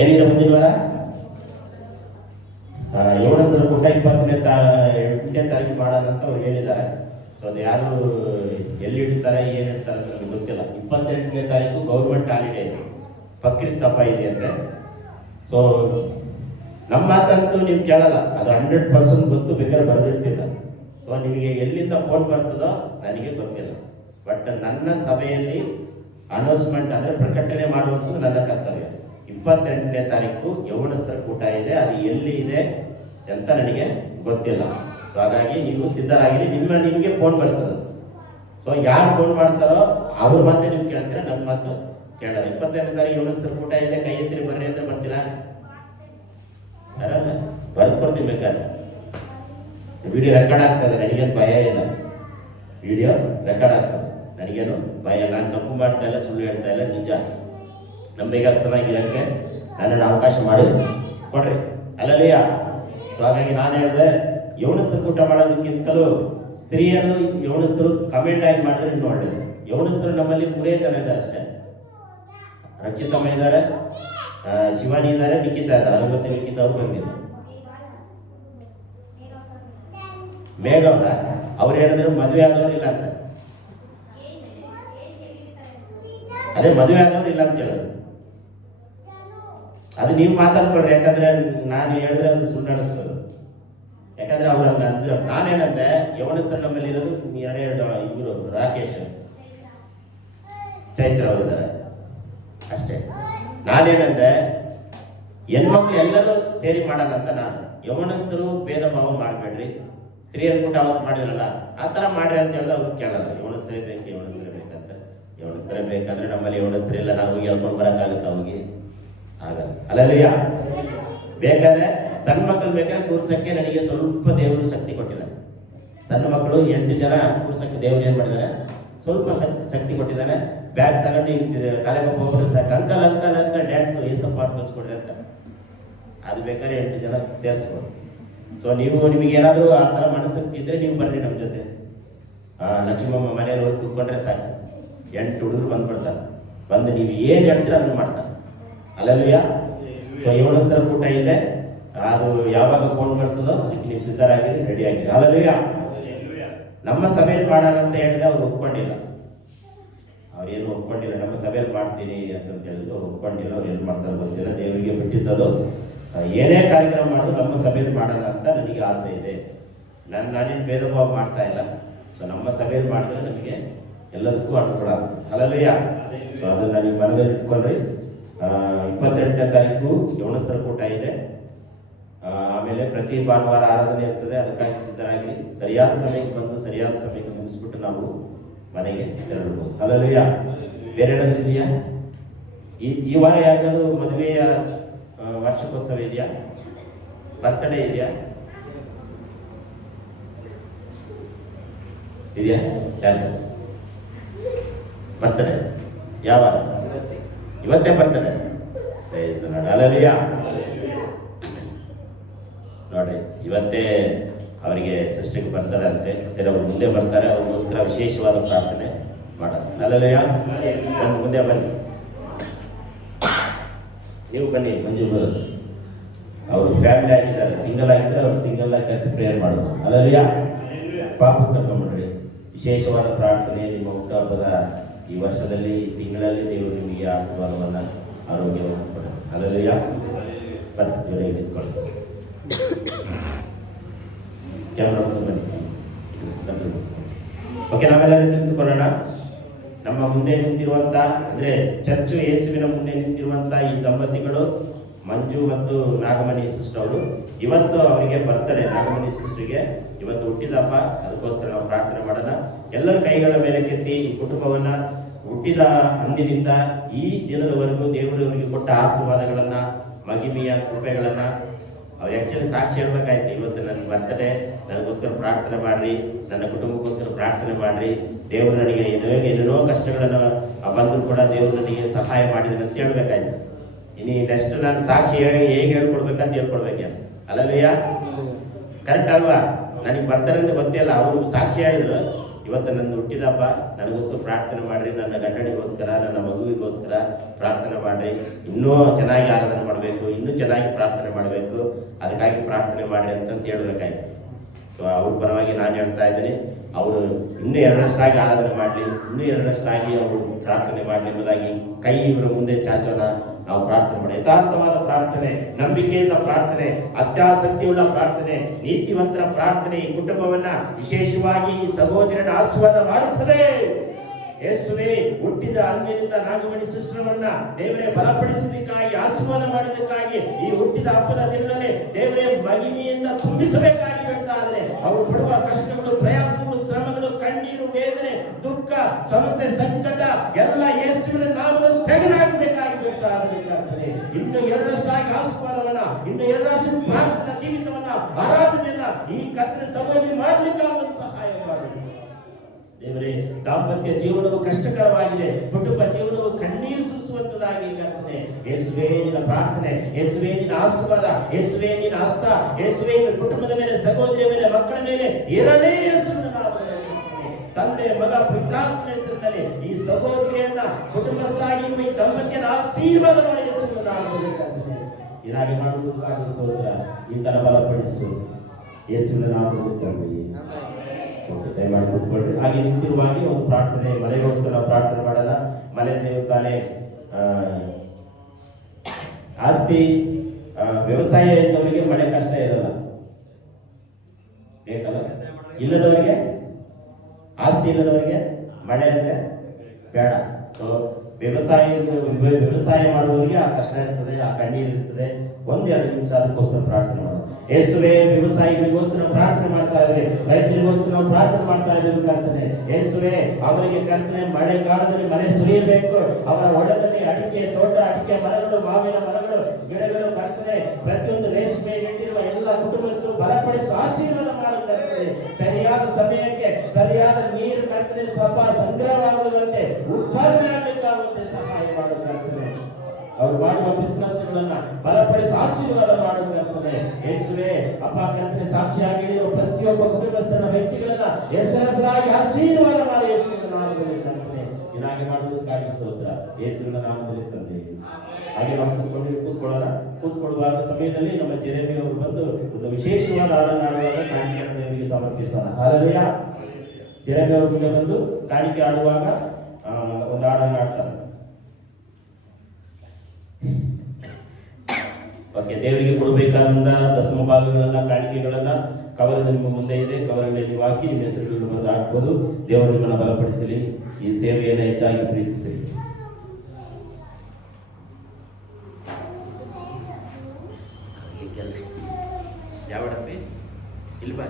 ಏನಿದೆ ಮುಂದಿನ ವಾರ? ಯೌವನಸ್ಥರ ಕೂಟ 20ನೇ ತಾರೀಕು ಮಾಡೋಣ ಅಂತ ಅವ್ರು ಹೇಳಿದ್ದಾರೆ. ಸೊ ಅದು ಯಾರು ಎಲ್ಲಿ ಇಡ್ತಾರೆ ಏನು ಇಡ್ತಾರೆ ಅಂತ ನನಗೆ ಗೊತ್ತಿಲ್ಲ. 28ನೇ ತಾರೀಕು ಗೌರ್ಮೆಂಟ್ ಹಾಲಿಡೇ ಇದೆ, ಬಕ್ರೀದ್ ಹಬ್ಬ ಇದೆ ಅಂತೆ. ಸೊ ನಮ್ಮ ಮಾತಂತೂ ನೀವು ಕೇಳಲ್ಲ, ಅದು 100% ಗೊತ್ತು, ಬೇಕಾದ್ರೆ ಬರೆದಿರ್ತಿಲ್ಲ. ಸೊ ನಿಮಗೆ ಎಲ್ಲಿಂದ ಫೋನ್ ಬರ್ತದೋ ನನಗೆ ಗೊತ್ತಿಲ್ಲ. ಬಟ್ ನನ್ನ ಸಭೆಯಲ್ಲಿ ಅನೌನ್ಸ್ಮೆಂಟ್ ಅಂದರೆ ಪ್ರಕಟಣೆ ಮಾಡುವಂಥದ್ದು ನನ್ನ ಕರ್ತವ್ಯ. 28ನೇ ತಾರೀಕು ಯೌವನಸ್ಥರ ಕೂಟ ಇದೆ, ಅದು ಎಲ್ಲಿ ಇದೆ ಅಂತ ನನಗೆ ಗೊತ್ತಿಲ್ಲ. ಸೊ ಹಾಗಾಗಿ ನೀವು ಸಿದ್ಧರಾಗಿರಿ, ನಿಮಗೆ ಫೋನ್ ಬರ್ತದೆ. ಸೊ ಯಾರು ಫೋನ್ ಮಾಡ್ತಾರೋ ಅವ್ರ ಮಾತೇ ನೀವು ಕೇಳ್ತೀರಾ, ನನ್ನ ಮಾತು ಕೇಳಲ್ಲ. 28ನೇ ತಾರೀಕು ಯೌವನಸ್ಥರ ಕೂಟ ಇದೆ, ಕೈ ಎತ್ತಿರಿ ಬರ್ರಿ ಅಂತ ಬರ್ತೀರಾ? ಬರಲ್ಲ, ಬರೆದು ಕೊಡ್ತೀವಿ ಬೇಕಾದ್ರೆ. ವಿಡಿಯೋ ರೆಕಾರ್ಡ್ ಆಗ್ತದೆ, ನನಗೇನು ಭಯ ಇಲ್ಲ. ವಿಡಿಯೋ ರೆಕಾರ್ಡ್ ಆಗ್ತದೆ, ನನಗೇನು ಭಯ. ನಾನು ತಪ್ಪು ಮಾಡ್ತಾ ಇಲ್ಲ, ಸುಳ್ಳು ಹೇಳ್ತಾ ಇಲ್ಲ, ನಿಜ. ನಂಬಿಗಸ್ತನಾಗಿರೋಕ್ಕೆ ನನ್ನನ್ನು ಅವಕಾಶ ಮಾಡಿ ಕೊಡ್ರಿ, ಅಲ್ಲಲ್ಲಿಯ. ಸೊ ಹಾಗಾಗಿ ನಾನು ಹೇಳಿದೆ, ಯೌವನಸ್ಥರು ಕೂಟ ಮಾಡೋದಕ್ಕಿಂತಲೂ ಸ್ತ್ರೀಯರು ಯೌವನಸ್ಥರು ಕಮೆಂಟ್ ಆಗಿ ಮಾಡಿದ್ರೆ ಇನ್ನೂ ಒಳ್ಳೆಯದು. ಯೌವನಸ್ಥರು ನಮ್ಮಲ್ಲಿ 3 ಜನ ಇದ್ದಾರೆ ಅಷ್ಟೇ. ರಕ್ಷಿತಮ್ಮ ಇದ್ದಾರೆ, ಶಿವಾನಿ ಇದ್ದಾರೆ, ನಿಖಿತಾ ಇದ್ದಾರೆ. ಅದ್ರ ಜೊತೆ ನಿಖಿತಾ ಅವ್ರು ಬಂದಿಲ್ಲ. ಮೇಘ ಅವ್ರು ಹೇಳಿದ್ರು ಮದುವೆ ಆದವ್ರು ಇಲ್ಲ ಅಂತ. ಅದೇ ಮದುವೆ ಆದವ್ರು ಇಲ್ಲ ಅಂತ ಹೇಳೋದು. ಅದು ನೀವು ಮಾತಾಡ್ಕೊಳ್ರಿ, ಯಾಕಂದ್ರೆ ನಾನು ಹೇಳಿದ್ರೆ ಅದು ಸುಳ್ಳು ಅನಿಸ್ತದೆ. ಯಾಕಂದ್ರೆ ಅವ್ರು ಹಂಗ ಅಂದ್ರು. ನಾನೇನಂದೆ, ಯೌವನಸ್ಥರು ನಮ್ಮಲ್ಲಿ ಇರೋದು 2 ಇಬ್ಬರು, ರಾಕೇಶ್, ಚೈತ್ರ ಅವರಿದ್ದಾರೆ ಅಷ್ಟೇ. ನಾನೇನಂದೆ, ಹೆಣ್ಮಕ್ಳು ಎಲ್ಲರೂ ಸೇರಿ ಮಾಡಲ್ಲ ಅಂತ ನಾನು. ಯೌವನಸ್ಥರು ಭೇದ ಭಾವ ಮಾಡಬೇಡ್ರಿ, ಸ್ತ್ರೀಯರ ಕೂಟ ಅವತ್ತು ಮಾಡಿದ್ರಲ್ಲ ಆ ಥರ ಮಾಡ್ರಿ ಅಂತ ಹೇಳಿದ್ರೆ ಅವ್ರು ಕೇಳಲ್ಲ. ಯೌವನಸ್ಥರೇ ಬೇಕು, ಯೌವನಸ್ಥರೇ ಬೇಕಂತ. ಯೌವನಸ್ಥರೇ ಬೇಕಂದ್ರೆ ನಮ್ಮಲ್ಲಿ ಯೌವನಸ್ಥರೇ ಇಲ್ಲ, ನಾವು ಹೇಳ್ಕೊಂಡು ಬರೋಕ್ಕಾಗುತ್ತೆ ಅವ್ರಿಗೆ? ಆಗಲ್ಲ. ಅಲ್ಲಯ್ಯ, ಬೇಕಾದ್ರೆ ಸಣ್ಣ ಮಕ್ಕಳು ಬೇಕಾದ್ರೆ ಕೂರ್ಸಕ್ಕೆ ನನಗೆ ಸ್ವಲ್ಪ ದೇವರು ಶಕ್ತಿ ಕೊಟ್ಟಿದ್ದಾರೆ. ಸಣ್ಣ ಮಕ್ಕಳು 8 ಜನ ಕೂರ್ಸಕ್ಕೆ ದೇವರು ಏನು ಮಾಡಿದ್ದಾರೆ, ಸ್ವಲ್ಪ ಶಕ್ತಿ ಕೊಟ್ಟಿದ್ದಾನೆ. ಬ್ಯಾಗ್ ತಗೊಂಡು ತಲೆಗೆ ಹೋಗ್ರೆ ಸಾಕು, ಅಂಕಲ್ ಅಂಕಲ್ ಅಂಕಲ್ ಡ್ಯಾನ್ಸ್ ಏಸಪ್ ಪಾಟ್ ಕಲ್ಸ್ಕೊಡ್ರಿ ಅಂತ. ಅದು ಬೇಕಾದ್ರೆ 8 ಜನ ಸೇರಿಸ್ಬೋದು. ಸೊ ನಿಮಗೆ ಏನಾದರೂ ಆ ಥರ ಮನಸ್ಸಕ್ತಿ ಇದ್ರೆ ನೀವು ಬರ್ರಿ ನಮ್ಮ ಜೊತೆ. ಲಕ್ಷ್ಮಮ್ಮ ಮನೆಯಲ್ಲಿ ಹೋಗಿ ಕೂತ್ಕೊಂಡ್ರೆ ಸಾಕು, 8 ಹುಡುಗರು ಬಂದ್ಬಿಡ್ತಾರೆ. ಬಂದು ನೀವು ಏನು ಹೇಳ್ತೀರ ಅದನ್ನು ಮಾಡ್ತಾರೆ. ಅಲ್ಲಲ್ವಯ್ಯ. ಸೊ ಯೌವನಸ್ಥರ ಕೂಟ ಇದೆ, ಅದು ಯಾವಾಗ ಫೋನ್ ಬರ್ತದೋ ಅದಕ್ಕೆ ನೀವು ಸಿದ್ಧರಾಗಿರಿ, ರೆಡಿ ಆಗಿರಿ. ಅಲ್ಲಲ್ವಯ್ಯ. ನಮ್ಮ ಸಭೆಯಲ್ಲಿ ಮಾಡೋಣ ಅಂತ ಹೇಳಿದ್ರೆ ಅವ್ರು ಒಪ್ಕೊಂಡಿಲ್ಲ. ಅವ್ರೇನು ಒಪ್ಕೊಂಡಿಲ್ಲ. ನಮ್ಮ ಸಭೆಯಲ್ಲಿ ಮಾಡ್ತೀನಿ ಅಂತ ಹೇಳಿದ್ರು, ಅವ್ರು ಒಪ್ಕೊಂಡಿಲ್ಲ. ಅವ್ರು ಏನು ಮಾಡ್ತಾರೆ ಗೊತ್ತಿಲ್ಲ, ದೇವರಿಗೆ ಬಿಟ್ಟಿದ್ದದು. ಏನೇ ಕಾರ್ಯಕ್ರಮ ಮಾಡೋದು ನಮ್ಮ ಸಭೆಯಲ್ಲಿ ಮಾಡೋಣ ಅಂತ ನನಗೆ ಆಸೆ ಇದೆ. ನಾನೇನು ಭೇದ ಭಾವ ಮಾಡ್ತಾ ಇಲ್ಲ. ಸೊ ನಮ್ಮ ಸಭೆಯಲ್ಲಿ ಮಾಡಿದ್ರೆ ನನಗೆ ಎಲ್ಲದಕ್ಕೂ ಅನುಕೂಲ ಆಗ್ತದೆ. ಅಲ್ಲಲ್ವಯ್ಯ. ಸೊ ಅದನ್ನು ನನಗೆ ಮನದಲ್ಲಿ ಇಟ್ಕೊಂಡ್ರಿ. 28ನೇ ತಾರೀಕು ಯೌವನಸ್ಥರ ಕೂಟ ಇದೆ. ಆಮೇಲೆ ಪ್ರತಿ ಭಾನುವಾರ ಆರಾಧನೆ ಇರ್ತದೆ, ಅದಕ್ಕಾಗಿ ಸಿದ್ಧರಾಗಿ ಸರಿಯಾದ ಸಮಯಕ್ಕೆ ಬಂದು ಸರಿಯಾದ ಸಮಯಕ್ಕೆ ಮುಗಿಸ್ಬಿಟ್ಟು ನಾವು ಮನೆಗೆ ತೆರಳಬಹುದು. ಅಲ್ಲಲ್ವಯ್ಯ. ಬೇರೆ ಏನಾದ್ರು ಇದೆಯಾ? ಈ ವಾರ ಯಾರಿಗಾದ್ರು ಮದುವೆಯ ವಾರ್ಷಿಕೋತ್ಸವ ಇದೆಯಾ? ಬರ್ತಡೇ ಇದೆಯಾ? ಯಾರು ಬರ್ತಡೇ? ಯಾವ ಇವತ್ತೇ ಬರ್ತಡೇ? ಅಲ್ಲಲ್ವಯ್ಯ. ನೋಡ್ರಿ, ಇವತ್ತೇ ಅವರಿಗೆ ಸಿಸ್ಟರ್ಗೆ ಬರ್ತಾರೆ ಅಂತೆ. ಸರಿ, ಅವ್ರು ಮುಂದೆ ಬರ್ತಾರೆ, ಅವ್ರಿಗೋಸ್ಕರ ವಿಶೇಷವಾದ ಪ್ರಾರ್ಥನೆ ಮಾಡೋದು. ಅಲ್ಲಲ್ವಯ್ಯ. ಮುಂದೆ ಬನ್ನಿ, ನೀವು ಬನ್ನಿ. ಮಂಜು ಅವರು ಫ್ಯಾಮಿಲಿ ಆಗಿದ್ದಾರೆ, ಸಿಂಗಲ್ ಆಗಿದ್ದಾರೆ, ಅವ್ರು ಸಿಂಗಲ್ ಆಗಿ ಕರೆಸಿ ಪ್ರೇಯರ್ ಮಾಡೋದು. ಅಲ್ಲಲ್ವಯ್ಯ. ಪಾಪ ಕರ್ಕೊಂಡ್ಬಿಡ್ರಿ. ವಿಶೇಷವಾದ ಪ್ರಾರ್ಥನೆ ನಿಮ್ಮ ಹುಟ್ಟುಹಬ್ಬದ ಈ ವರ್ಷದಲ್ಲಿ, ಈ ತಿಂಗಳಲ್ಲಿ ದೇವರು ನಿಮಗೆ ಆಶೀರ್ವಾದವನ್ನು, ಆರೋಗ್ಯವನ್ನು ಕೊಡೋದು. ಅಲ್ಲಲ್ವಯ್ಯ. ಬನ್ನಿ, ನಿಂತ್ಕೊಳ್ಳಿ. ಕ್ಯಾಮ್ರಾ ಬನ್ನಿ. ಓಕೆ, ನಾವೆಲ್ಲರೂ ನಿಂತುಕೊಳ್ಳೋಣ. ನಮ್ಮ ಮುಂದೆ ನಿಂತಿರುವಂಥ, ಅಂದರೆ ಚರ್ಚು ಯೇಸುವಿನ ಮುಂದೆ ನಿಂತಿರುವಂಥ ಈ ದಂಪತಿಗಳು ಮಂಜು ಮತ್ತು ನಾಗಮಣಿ ಸಿಸ್ಟರ್ ಅವರು. ಇವತ್ತು ಅವರಿಗೆ ಬರ್ತಾರೆ, ನಾಗಮಣಿ ಸಿಸ್ಟರ್ಗೆ ಇವತ್ತು ಹುಟ್ಟಿದ ಹಬ್ಬ. ಅದಕ್ಕೋಸ್ಕರ ನಾವು ಪ್ರಾರ್ಥನೆ ಮಾಡೋಣ. ಎಲ್ಲರ ಕೈಗಳ ಮೇಲೆ ಕೆತ್ತಿ ಈ ಕುಟುಂಬವನ್ನು ಹುಟ್ಟಿದ ಅಂದಿನಿಂದ ಈ ದಿನದವರೆಗೂ ದೇವರು ಅವರಿಗೆ ಕೊಟ್ಟ ಆಶೀರ್ವಾದಗಳನ್ನು, ಮಹಿಮೆಯ ಕೃಪೆಗಳನ್ನು ಅವ್ರು ಆ್ಯಕ್ಚುಲಿ ಸಾಕ್ಷಿ ಹೇಳ್ಬೇಕಾಯ್ತು. ಇವತ್ತು ನನ್ನ ಬರ್ತಡೇ, ನನಗೋಸ್ಕರ ಪ್ರಾರ್ಥನೆ ಮಾಡಿರಿ, ನನ್ನ ಕುಟುಂಬಕ್ಕೋಸ್ಕರ ಪ್ರಾರ್ಥನೆ ಮಾಡಿರಿ. ದೇವರು ನನಗೆ ಏನೇನೋ ಕಷ್ಟಗಳನ್ನು ಬಂದರೂ ಕೂಡ ದೇವರು ನನಗೆ ಸಹಾಯ ಮಾಡಿದ್ದಾನೆ ಅಂತ ಹೇಳ್ಬೇಕಾಯ್ತು. ಇನ್ನು ನೆಕ್ಸ್ಟ್ ನಾನು ಸಾಕ್ಷಿ ಹೇಗೆ ಹೇಳ್ಕೊಡ್ಬೇಕಂತ ಹೇಳ್ಕೊಡ್ಬೇಕು. ಅಲ್ಲಲ್ವಯ್ಯ. ಕರೆಕ್ಟ್ ಅಲ್ವಾ? ನನಗೆ ಬರ್ತಾರೆ ಅಂತ ಗೊತ್ತಿಲ್ಲ, ಅವರು ಸಾಕ್ಷಿ ಹೇಳಿದ್ರು. ಇವತ್ತು ನನ್ನ ಹುಟ್ಟಿದ ಹಬ್ಬ, ನನಗೋಸ್ಕರ ಪ್ರಾರ್ಥನೆ ಮಾಡಿರಿ, ನನ್ನ ಗಂಡನಿಗೋಸ್ಕರ, ನನ್ನ ಮಗುವಿಗೋಸ್ಕರ ಪ್ರಾರ್ಥನೆ ಮಾಡಿರಿ. ಇನ್ನೂ ಚೆನ್ನಾಗಿ ಆರಾಧನೆ ಮಾಡಬೇಕು. ಮಾಡಬೇಕು, ಇನ್ನೂ ಚೆನ್ನಾಗಿ ಪ್ರಾರ್ಥನೆ ಮಾಡಬೇಕು, ಅದಕ್ಕಾಗಿ ಪ್ರಾರ್ಥನೆ ಮಾಡಿ ಅಂತ ಹೇಳಬೇಕಾಯ್ತು. ಸೊ ಅವ್ರ ಪರವಾಗಿ ನಾನು ಹೇಳ್ತಾ ಇದ್ದೀನಿ, ಅವರು ಇನ್ನೂ ಎರಡರಷ್ಟಾಗಿ ಆರಾಧನೆ ಮಾಡಲಿ, ಇನ್ನೂ ಎರಡರಷ್ಟಾಗಿ ಅವರು ಪ್ರಾರ್ಥನೆ ಮಾಡಲಿ ಎಂಬುದಾಗಿ ಕೈ ಇವರು ಮುಂದೆ ಚಾಚೋಣ. ನಾವು ಪ್ರಾರ್ಥನೆ ಮಾಡಿ, ಯಥಾರ್ಥವಾದ ಪ್ರಾರ್ಥನೆ, ನಂಬಿಕೆಯಿಂದ ಪ್ರಾರ್ಥನೆ, ಅತ್ಯಾಸಕ್ತಿಯುಳ್ಳ ಪ್ರಾರ್ಥನೆ, ನೀತಿವಂತರ ಪ್ರಾರ್ಥನೆ ಈ ಕುಟುಂಬವನ್ನ, ವಿಶೇಷವಾಗಿ ಈ ಸಹೋದರನ ಆಶೀರ್ವಾದ ಮಾಡುತ್ತದೆ. ಯೇಸುವೇ, ಹುಟ್ಟಿದ ಅಂದಿನಿಂದ ನಾಗಮಣಿ ಸಿಸ್ಟರ್ವನ್ನ ದೇವರೇ ಬಲಪಡಿಸಲಿಕ್ಕಾಗಿ, ಆಶೀರ್ವಾದ ಮಾಡಿದಕ್ಕಾಗಿ, ಈ ಹುಟ್ಟಿದ ಹಬ್ಬದ ದಿನದಲ್ಲಿ ದೇವರೇ ಮಹಿಮೆಯಿಂದ ತುಂಬಿಸಬೇಕಾಗಿ ಬಿಡ್ತಾ ಇದ್ದಾರೆ. ಅವರು ಪಡುವ ಕಷ್ಟಗಳು, ಪ್ರಯಾಸಗಳು, ಶ್ರಮಗಳು, ಕಣ್ಣೀರು, ವೇದನೆ, ದುಃಖ, ಸಮಸ್ಯೆ, ಸಂಕಟ ಎಲ್ಲ ಯೇಸುವಿನ ನಾಮದಲ್ಲಿ ತೆಗೆದುಹಾಕಬೇಕಾಗಿ ಬಿಡ್ತಾ ಇದ್ದಾರೆ. ಇನ್ನು ಎರಡರಷ್ಟಾಗಿ ಆಶೀರ್ವಾದವನ್ನ, ಇನ್ನು ಎರಡರಷ್ಟು ಪ್ರಾರ್ಥನಾ ಜೀವಿತವನ್ನ, ಆರಾಧನೆಯನ್ನ ಈ ಕರ್ತನ ಸಭೆಯಲ್ಲಿ ಮಾಡಲಿಕ್ಕೆ ಒಂದು ಸಹಾಯ ಮಾಡಿ ದೇವರೇ. ದಾಂಪತ್ಯ ಜೀವನವು ಕಷ್ಟಕರವಾಗಿದೆ, ಕುಟುಂಬ ಜೀವನವು ಕಣ್ಣೀರು ಸುರಿಸುವಂತದಾಗಿ ಕರ್ತನೆ. ಯೇಸುವೇ ನಿನ್ನ ಪ್ರಾರ್ಥನೆ, ಯೇಸುವೇ ನಿನ್ನ ಆಶೀರ್ವಾದ, ಯೇಸುವೇ ನಿನ್ನ ಹಸ್ತ, ಯೇಸುವೇ ಕುಟುಂಬದ ಮೇಲೆ, ಸಹೋದರಿಯ ಮೇಲೆ, ಮಕ್ಕಳ ಮೇಲೆ ಎರಡನೇ ಯೇಸುವಿನ ನಾಮದಲ್ಲಿ ತಂದೆ, ಮಗ, ಪವಿತ್ರಾತ್ಮ ಹೆಸರಿನಲ್ಲಿ ಈ ಸಹೋದರಿಯನ್ನ ಕುಟುಂಬಸ್ಥರಾಗಿರುವ ಈ ದಂಪತಿಯನ್ನ ಆಶೀರ್ವಾದ ಮಾಡಿ ಯೇಸುವಿನ ನಾಮದಲ್ಲಿ ಹೀಗಾಗಿ ಮಾಡುವುದಕ್ಕಾಗಿ ಸ್ತೋತ್ರ. ಈ ತರ ಬಲಪಡಿಸು ಯೇಸುವಿನ ನಾಮದಲ್ಲಿ ತಂದೆ. ದಯಮಾಡಿ ಕೂತ್ಕೊಳ್ಳಿ. ಹಾಗೆ ನಿಂತಿರುವಾಗಿ ಒಂದು ಪ್ರಾರ್ಥನೆ, ಮನೆಗೋಸ್ಕರ ಪ್ರಾರ್ಥನೆ ಮಾಡಲ್ಲ. ಮನೆ ದೇವತಾನೆ ಆಸ್ತಿ ವ್ಯವಸಾಯ ಇದ್ದವರಿಗೆ ಮಳೆ ಕಷ್ಟ ಇರಲ್ಲ, ಬೇಕಲ್ಲ. ಇಲ್ಲದವರಿಗೆ, ಆಸ್ತಿ ಇಲ್ಲದವರಿಗೆ ಮಳೆ ಅಂದ್ರೆ ಬೇಡ. ಸೊ ವ್ಯವಸಾಯ ಮಾಡುವವರಿಗೆ ಆ ಕಷ್ಟ ಇರ್ತದೆ, ಆ ಕಣ್ಣೀರು ಇರ್ತದೆ. ಒಂದೆರಡು ನಿಮಿಷ ಅದಕ್ಕೋಸ್ಕರ ಪ್ರಾರ್ಥನೆ ಮಾಡೋಣ. ಯೇಸುವೇ, ವ್ಯವಸಾಯಿಗಳಿಗೋಸ್ಕರ ಪ್ರಾರ್ಥನೆ ಮಾಡ್ತಾ ಇದ್ದೇವೆ, ರೈತರಿಗೋಸ್ಕರ ನಾವು ಪ್ರಾರ್ಥನೆ ಮಾಡ್ತಾ ಇದ್ದೇವೆ ಕರ್ತನೆ. ಯೇಸುವೇ, ಅವರಿಗೆ ಕರ್ತನೆ ಮಳೆಗಾಲದಲ್ಲಿ ಮಳೆ ಸುರಿಯಬೇಕು. ಅವರ ಹೊಲದಲ್ಲಿ ಅಡಿಕೆ ತೋಟ, ಅಡಿಕೆ ಮರಗಳು, ಮಾವಿನ ಮರಗಳು, ಗಿಡಗಳು ಕರ್ತನೆ, ಪ್ರತಿಯೊಂದು ರೇಷ್ಮೆ ನೆಟ್ಟಿರುವ ಎಲ್ಲ ಕುಟುಂಬಸ್ಥರು ಬಲಪಡಿಸುವ ಆಶೀರ್ವಾದ ಮಾಡು ಕರ್ತನೆ. ಸರಿಯಾದ ಸಮಯಕ್ಕೆ ಸರಿಯಾದ ನೀರು ಕರ್ತನೆ ಸ್ವಲ್ಪ ಸಂಗ್ರಹವಾಗುವಂತೆ, ಉತ್ಪಾದನೆ ಆಗಲಿಕ್ಕಾಗುವಂತೆ ಸಹಾಯ ಮಾಡು ಕರ್ತನೆ. ಅವರು ಮಾಡುವ ಬಿಸಿನೆಸ್ಗಳನ್ನ ಬಲಪಡಿಸಿ ಆಶೀರ್ವಾದ ಮಾಡು ಕರ್ತನೆ. ಯೇಸುವೇ, ಅಪ್ಪ ಕರ್ತನೆ, ಸಾಕ್ಷಿಯಾಗಿ ಹಿಡಿಯುವ ಪ್ರತಿಯೊಬ್ಬ ಕುಟುಂಬಸ್ಥರ ವ್ಯಕ್ತಿಗಳನ್ನ ಹೆಸರಾಗಿ ಆಶೀರ್ವಾದ ಮಾಡಿ ಯೇಸುವಿನ ನಾಮದಲ್ಲಿ ಕರ್ತನೆ. ಹೀಗಾಗಿ ಮಾಡುವುದಕ್ಕಾಗಿ ಸ್ತೋತ್ರ ಯೇಸುವಿನ ನಾಮದಲ್ಲಿ ತಂದೆ. ಹಾಗೆ ನಾವು ಕೂತ್ಕೊಳ್ಳೋಣ. ಕೂತ್ಕೊಳ್ಳುವಾಗ ಸಮಯದಲ್ಲಿ ನಮ್ಮ ಜೆರೆಮಿಯ ಅವರು ಬಂದು ಒಂದು ವಿಶೇಷವಾದ ಹಾಡನ್ನು ಕಾಣಿಕೆಯನ್ನು ದೇವರಿಗೆ ಸಮರ್ಪಿಸೋಣ. ಹಾಲೆಲೂಯಾ. ಜೆರೆಮಿಯ ಅವರು ಮುಂದೆ ಬಂದು ಕಾಣಿಕೆ ಆಡುವಾಗ ಒಂದು ಹಾಡನ್ನು ಆಡ್ತಾರೆ. ಓಕೆ, ದೇವರಿಗೆ ಕೊಡಬೇಕಾದ ದಶಮ ಭಾಗಗಳನ್ನ, ಕಾಣಿಕೆಗಳನ್ನ ಕವರಲ್ಲಿ ನಿಮ್ಮ ಮುಂದೆ ಇದೆ. ಕವರಲ್ಲಿ ನೀವು ಹಾಕಿ ನಿಮ್ಮ ಹೆಸರುಗಳನ್ನು ಬಂದು ಹಾಕ್ಬೋದು. ದೇವರು ನಿಮ್ಮನ್ನು ಬಲಪಡಿಸಲಿ, ಈ ಸೇವೆಯನ್ನು ಹೆಚ್ಚಾಗಿ ಪ್ರೀತಿಸಲಿ. ಯಾವ ಇಲ್ಲಿ ಬಾ.